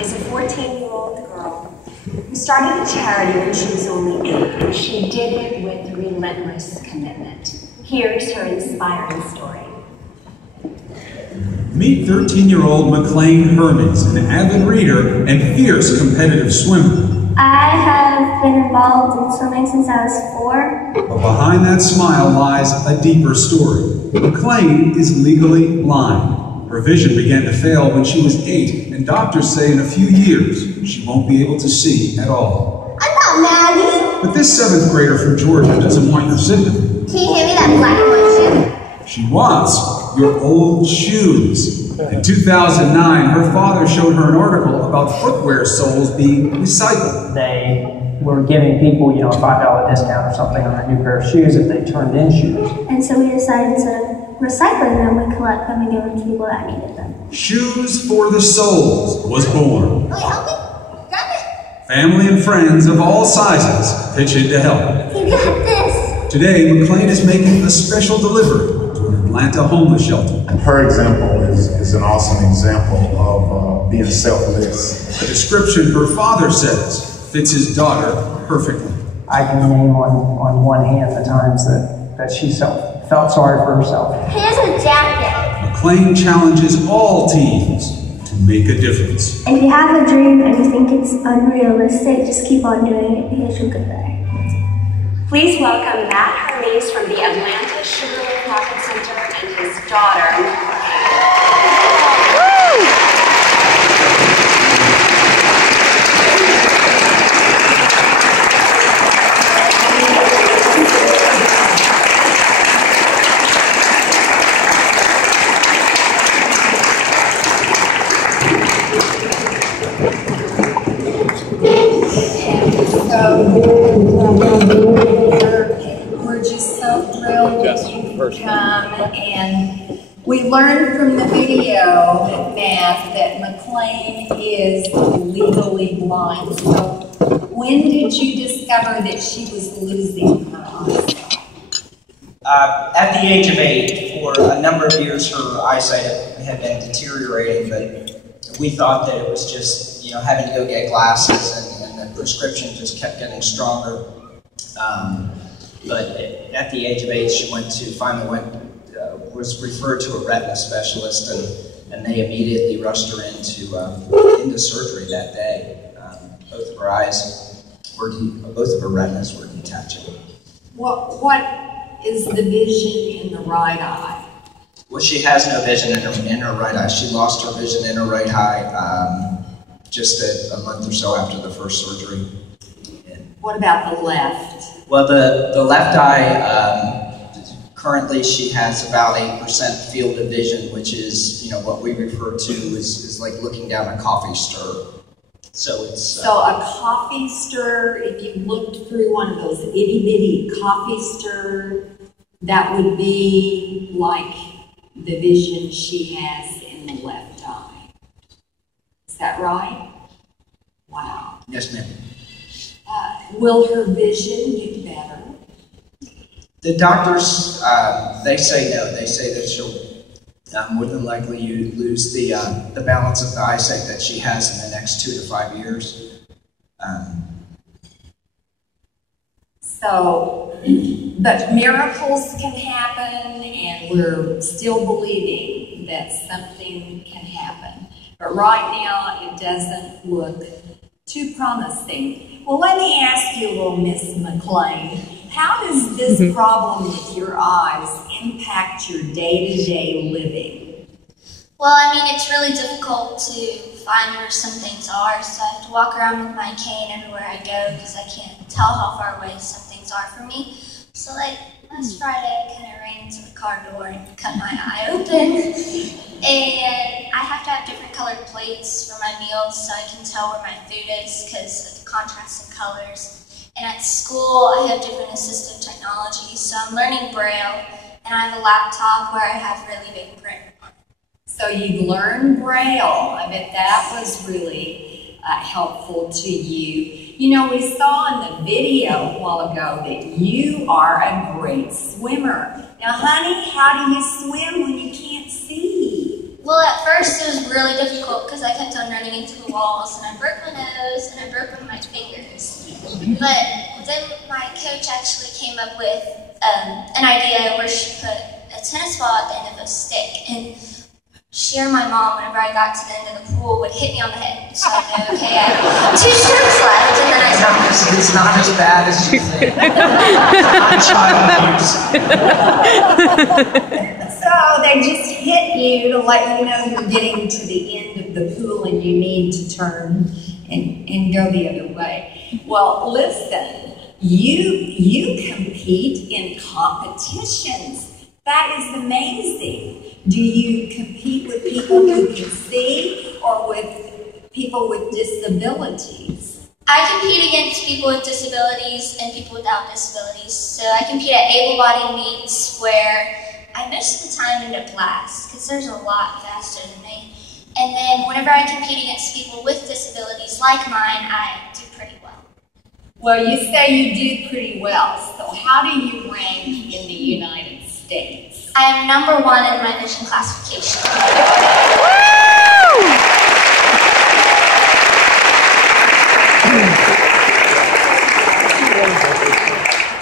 is a 14-year-old girl who started a charity when she was only 8, and she did it with relentless commitment. Here's her inspiring story. Meet 13-year-old McLean Hermes, an avid reader and fierce competitive swimmer. I have been involved in swimming since I was 4. But behind that smile lies a deeper story. McLean is legally blind. Her vision began to fail when she was 8, and doctors say in a few years she won't be able to see at all. I'm not Maggie. But this 7th grader from Georgia doesn't want your sympathy. Can you hand me that black and white shoe? She wants your old shoes. In 2009, her father showed her an article about footwear soles being recycled. They were giving people, a $5 discount or something on a new pair of shoes if they turned in shoes. And so we decided instead of recycling them, we collect them and give them to people that needed them. Shoes for the Souls was born. Wait, help me. Grab it. Family and friends of all sizes pitch in to help. You got this. Today, McLean is making a special delivery to an Atlanta homeless shelter. Her example is an awesome example of being selfless. A description her father says fits his daughter perfectly. I can name on one hand the times that she felt sorry for herself. Here's a jacket. McLean challenges all teens to make a difference. If you have a dream and you think it's unrealistic, just keep on doing it because you'll get there. Please welcome Matt Hermes from the Atlanta Sugarloaf Pocket Center and his daughter. We're just so thrilled that you could come, and we learned from the video, Matt, that McLean is legally blind. So when did you discover that she was losing her eyesight? At the age of 8, for a number of years, her eyesight had been deteriorating, but we thought that it was just, having to go get glasses, and the prescription just kept getting stronger. But at the age of 8, she was referred to a retina specialist, and they immediately rushed her into surgery that day. Both of her eyes both of her retinas were detaching. What is the vision in the right eye? Well, she has no vision in her right eye. She lost her vision in her right eye just a month or so after the first surgery. What about the left? Well, the left eye, currently she has about 8% field of vision, which is, what we refer to is like looking down a coffee stir. So it's... So a coffee stir, if you looked through one of those itty-bitty coffee stir, that would be like the vision she has in the left eye. Is that right? Wow. Yes, ma'am. Will her vision get better? The doctors, they say no. They say that she'll more than likely lose the balance of the eyesight that she has in the next 2 to 5 years. But miracles can happen, and we're still believing that something can happen. But right now, it doesn't look too promising. Well, let me ask you a little, Miss McLean, how does this problem with your eyes impact your day-to-day living? Well, it's really difficult to find where some things are, so I have to walk around with my cane everywhere I go because I can't tell how far away some things are from me. So like last Friday, I kind of ran into the car door and cut my eye open. And I have to have different colored plates for my meals so I can tell where my food is because of the contrasting colors. And at school, I have different assistive technologies, so I'm learning Braille, and I have a laptop where I have really big print. So you learned Braille. I bet that was really helpful to you. We saw in the video a while ago that you are a great swimmer. Now, honey, how do you swim when you can't see? Well, at first it was really difficult because I kept on running into the walls, and I broke my nose, and I broke one of my fingers. But then my coach actually came up with an idea where she put a tennis ball at the end of a stick, and she or my mom, whenever I got to the end of the pool, would hit me on the head. So I knew, okay, I have 2 strokes left, and then I stopped. It's not as bad as you think. Not child abuse. So they just hit you to let you know you're getting to the end of the pool and you need to turn and go the other way. Well, listen, you compete in competitions. That is amazing. Do you compete with people who can see or with people with disabilities? I compete against people with disabilities and people without disabilities. So I compete at able-bodied meets where I most of the time end up last because there's a lot faster than me. And then whenever I compete against people with disabilities like mine, I do pretty well. Well, you say you do pretty well. So how do you rank in the United States? I am number 1 in my vision classification.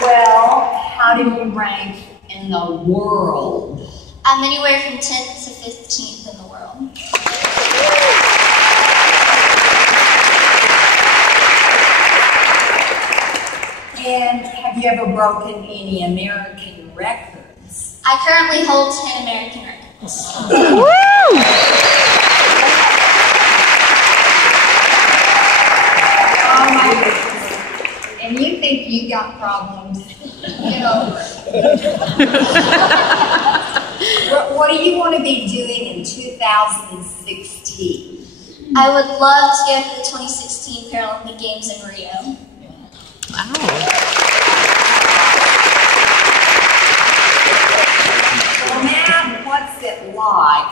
Well, how do you rank in the world? I'm anywhere from 10th to 15th in the world. And have you ever broken any American records? I currently hold 10 American records. Oh my goodness. And you think you got problems? Get over it. What do you want to be doing in 2016? I would love to go to the 2016 Paralympic Games in Rio. Well, Matt, what's it like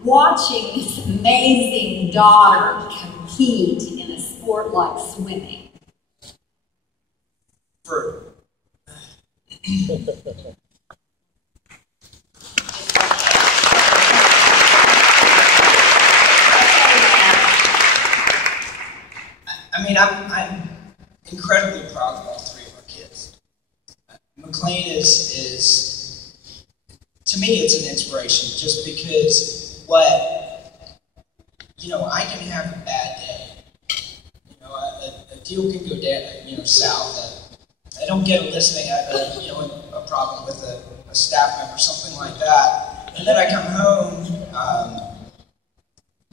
watching this amazing daughter compete in a sport like swimming? I mean, I'm incredibly proud of all 3 of our kids. McLean is, to me, it's an inspiration just because I can have a bad day. A deal can go down, south. I don't get a listing, I have a problem with a staff member, something like that. And then I come home,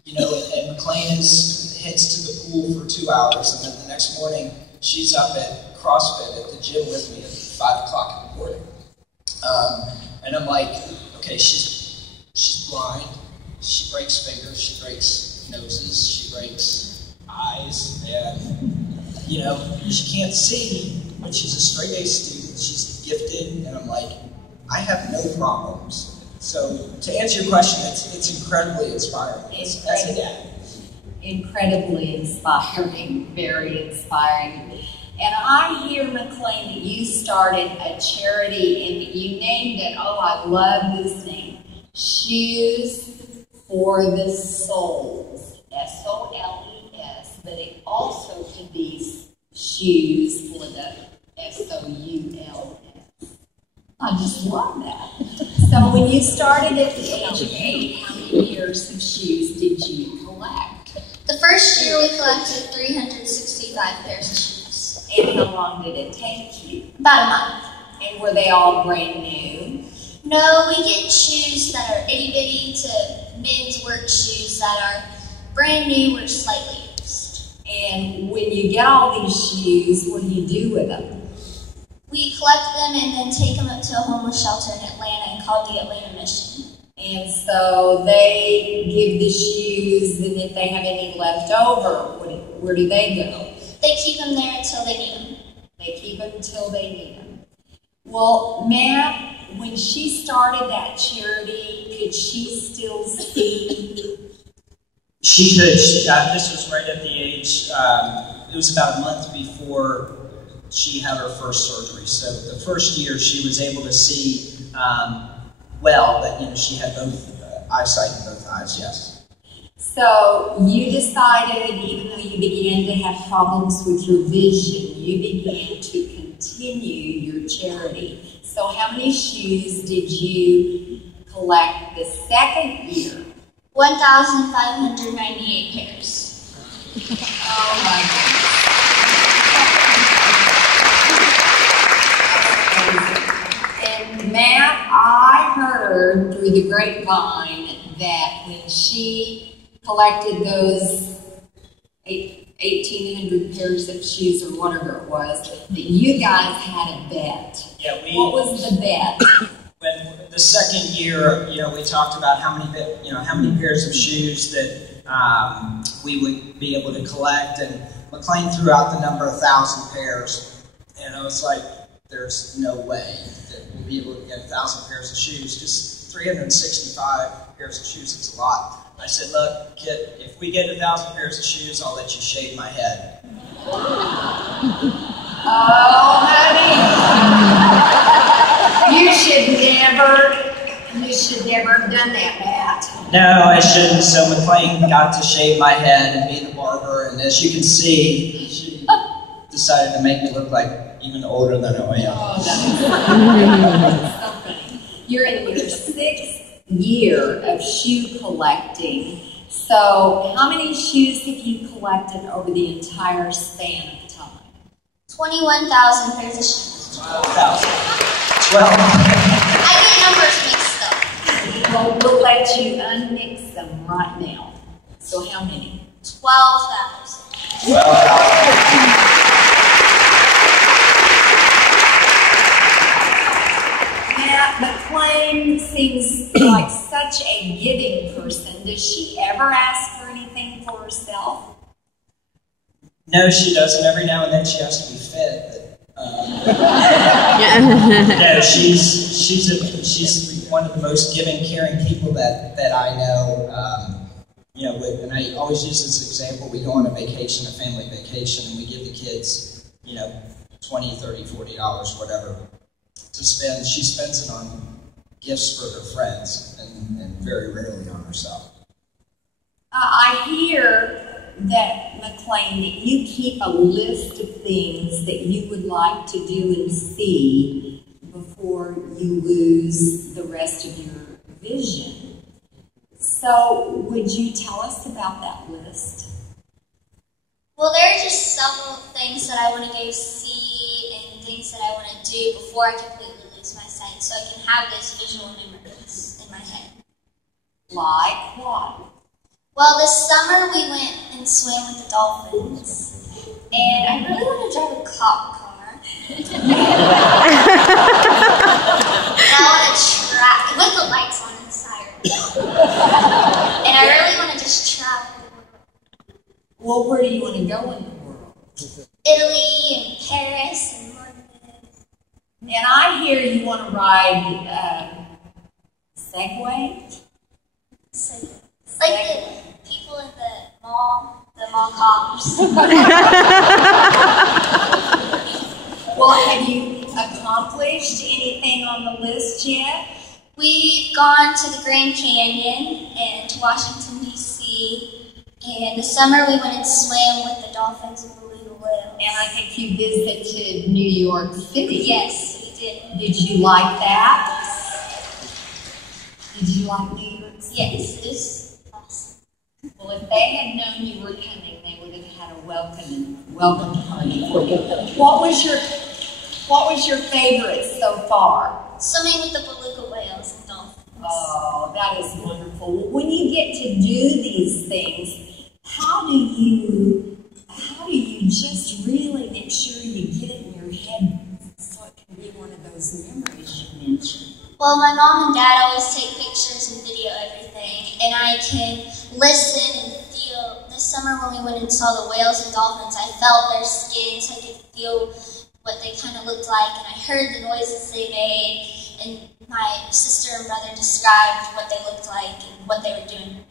and McLean heads to the pool for 2 hours, and then the next morning she's up at CrossFit at the gym with me at 5 o'clock in the morning. And I'm like, okay, she's blind, she breaks fingers, she breaks noses, she breaks eyes, and she can't see, but she's a straight A student, she's gifted, and I'm like, I have no problems. So to answer your question, it's incredibly inspiring. As a dad. Incredibly inspiring, very inspiring. And I hear, McLean, that you started a charity and you named it, oh, I love this name, Shoes for the Souls, S-O-L-E-S, but it also could be shoes for the S-O-U-L-S. I just love that. So when you started at the age of 8, how many pairs of shoes did you collect? The first year we collected 365 pairs of shoes. And how long did it take you? About a month. And were they all brand new? No, we get shoes that are itty-bitty to men's work shoes that are brand new or slightly used. And when you get all these shoes, what do you do with them? We collect them and then take them up to a homeless shelter in Atlanta called the Atlanta Mission. And so they give the shoes, and if they have any left over, where do they go? They keep them there until they need them. They keep them until they need them. Well, Matt, when she started that charity, could she still see? She could. This was right at the age, it was about a month before she had her first surgery. So the first year she was able to see well, but she had both eyesight in both eyes, yes. So you decided, even though you began to have problems with your vision, you began to continue your charity. So how many shoes did you collect the second year? 1,598 pairs. Oh my goodness. And Matt, I heard through the grapevine that when she collected those 1,800 pairs of shoes or whatever it was, that you guys had a bet. Yeah, What was the bet? When the second year, we talked about how many pairs of shoes that we would be able to collect, and McLean threw out the number 1,000 pairs, and I was like, there's no way that we'll be able to get 1,000 pairs of shoes, because 365 pairs of shoes is a lot. I said, look, kid, if we get 1,000 pairs of shoes, I'll let you shave my head. Oh, honey. You should never have done that, Matt. No, I shouldn't. So McLean got to shave my head and be the barber, and as you can see, she decided to make me look like even older than I am. Oh, that's something. You're in your 6th year of shoe collecting. So how many shoes have you collected over the entire span of time? 21,000 pairs of shoes. 12,000. I get numbers mixed up. Well, we'll let you unmix them right now. So how many? 12,000. 12,000. McLean seems like such a giving person. Does she ever ask for anything for herself? No, she doesn't. Every now and then she has to be fed. But, no, she's one of the most giving, caring people that I know. And I always use this example. We go on a vacation, a family vacation, and we give the kids, $20, $30, $40, whatever, to spend. She spends it on gifts for her friends and very rarely on herself. I hear that, McLean, that you keep a list of things that you would like to do and see before you lose the rest of your vision. So would you tell us about that list? Well, there are just several things that I want to go see and things that I want to do before I completely lose my sight, so I can have those visual memories in my head. Like what? Well, this summer we went and swam with the dolphins, and I really want to drive a cop car. And I want to try, with the lights on and sirens. And I really want to just travel the world. Well, where do you want to go in the world? Italy and Paris and London. And I hear you want to ride Segway? Like the people in the mall cops. Well, have you accomplished anything on the list yet? We've gone to the Grand Canyon and to Washington, D.C. And this summer we went and swam with the dolphins and beluga whales. And I think you visited New York City. Yes, we did. Did you like that? Did you like New York City? Yes, it was awesome. Well, if they had known you were coming, they would have had a welcome party for you. What was your favorite so far? Swimming with the beluga whales and dolphins. Oh, that is wonderful. When you get to do these things, how do you just really make sure you get it in your head so it can be one of those memories you mentioned? Well, my mom and dad always take pictures and video everything, and I can listen and feel. This summer when we went and saw the whales and dolphins, I felt their skin, so I could feel what they kind of looked like, and I heard the noises they made, and my sister and brother described what they looked like and what they were doing